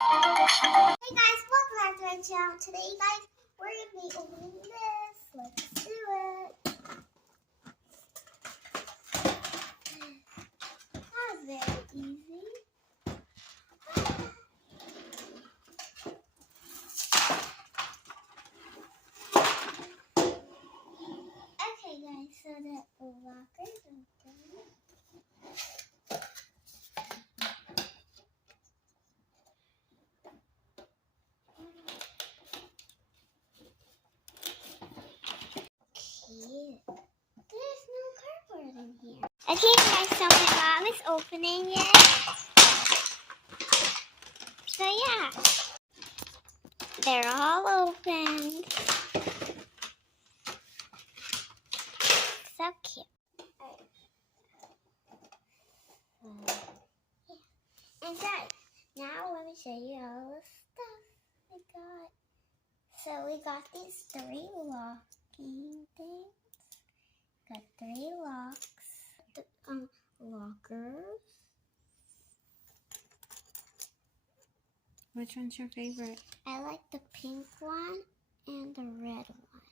Hey guys, welcome back to my channel. Today, guys, we're gonna be opening this. Let's do it. That was very easy. Okay, guys, so the lockers are done. Cute. There's no cardboard in here. Okay, guys, so my mom is opening it. So yeah, they're all opened. So cute. And guys, now let me show you all the stuff we got. So we got these 3 locking things. Got 3 locks. Lockers. Which one's your favorite? I like the pink one and the red one.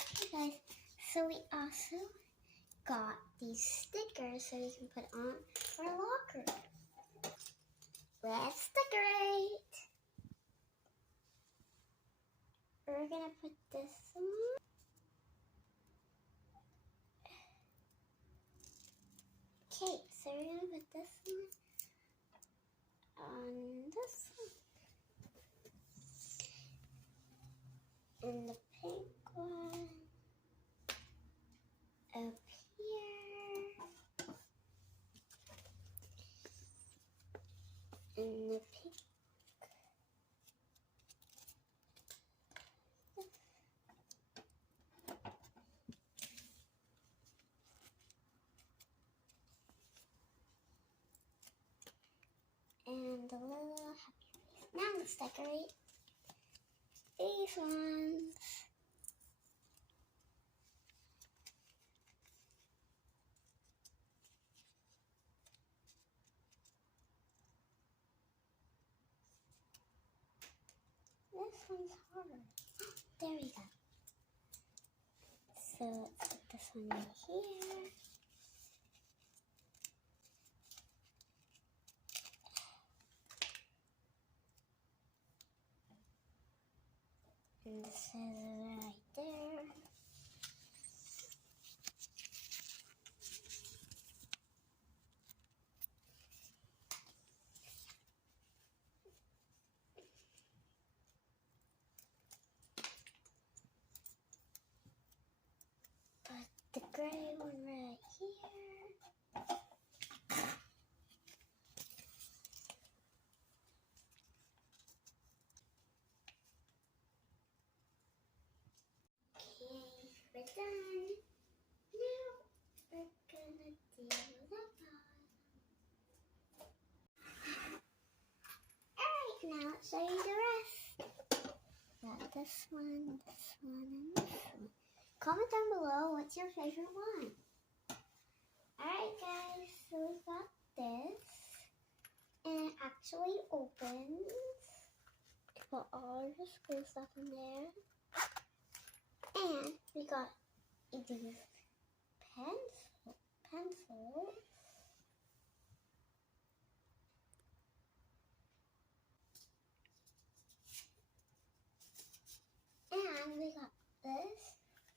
Okay guys, so we also got these stickers so we can put on our locker. Let's decorate. We're gonna put this on. Okay, so we're gonna put this one on this one. And the pink one up here. And the pink. And the little happy face. Now let's decorate these ones. This one's hard. There we go. So let's put this one right here. And the scissors right there. Put the gray one right here. Okay, we're done. Now we're gonna do the bottom. Alright, now let's show you the rest. Got this one, and this one. Comment down below what's your favorite one. Alright guys, so we got this. And it actually opens. You put all your school stuff in there. And we got these pencils. And we got this,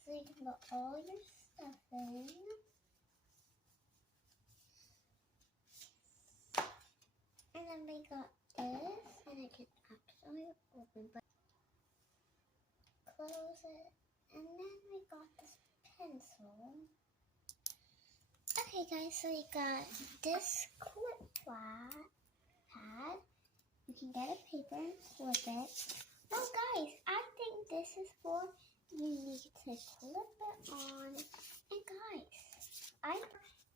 so you can put all your stuff in. And then we got this, and it can actually open, but close it. And then we got this pencil. Okay guys, so we got this clip pad. You can get a paper and flip it. Oh guys, I think this is for you need to clip it on. And guys,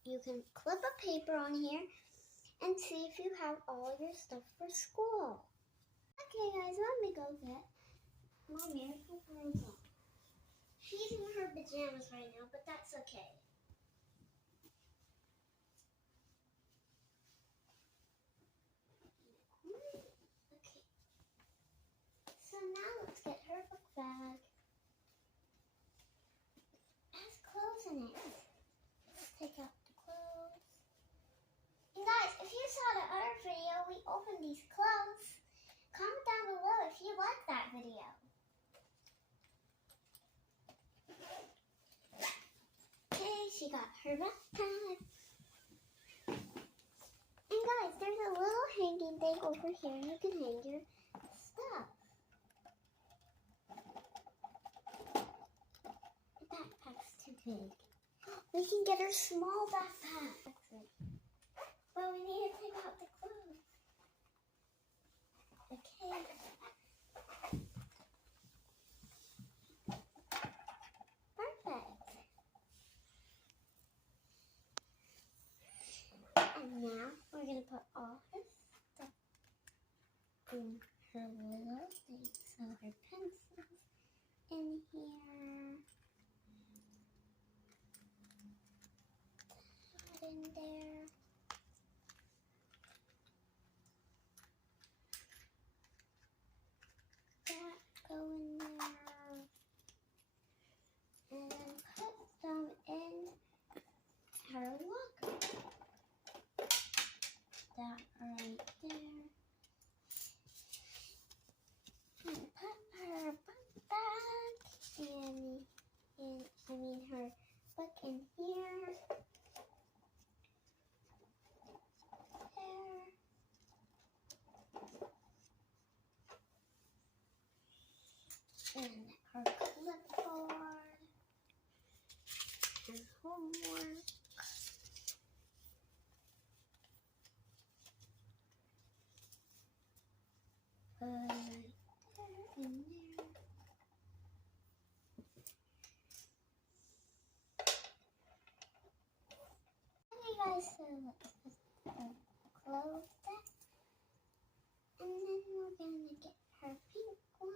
you can clip a paper on here and see if you have all your stuff for school. Okay guys, let me go get my miracle girl. She's in her pajamas right now, but that's okay. got her backpack. And guys, there's a little hanging thing over here. You can hang your stuff. The backpack's too big. We can get her small backpack. But we need to take out the clothes. Okay. Perfect. And now we're going to put all her stuff in her little thing. So her pencils in here. That in there. That go in there. And then put some in her locker. That right there. And put her book back and her book in here. There. And her clipboard. And homework. Right there in there. Okay guys, so let's just close that. And then we're gonna get her pink one.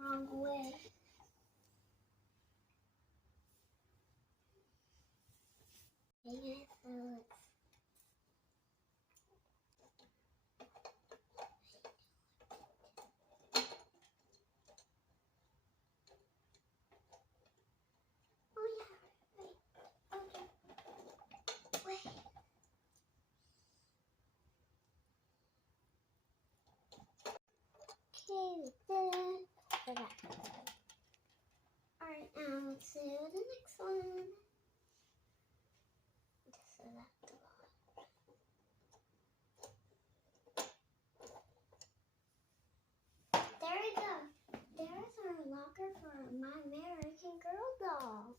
Wrong way. Okay, so let's wait. Okay, we did it. For that. Alright, now let's do the next one. Just so that's the bottom. There we go. There's our locker for my American Girl doll.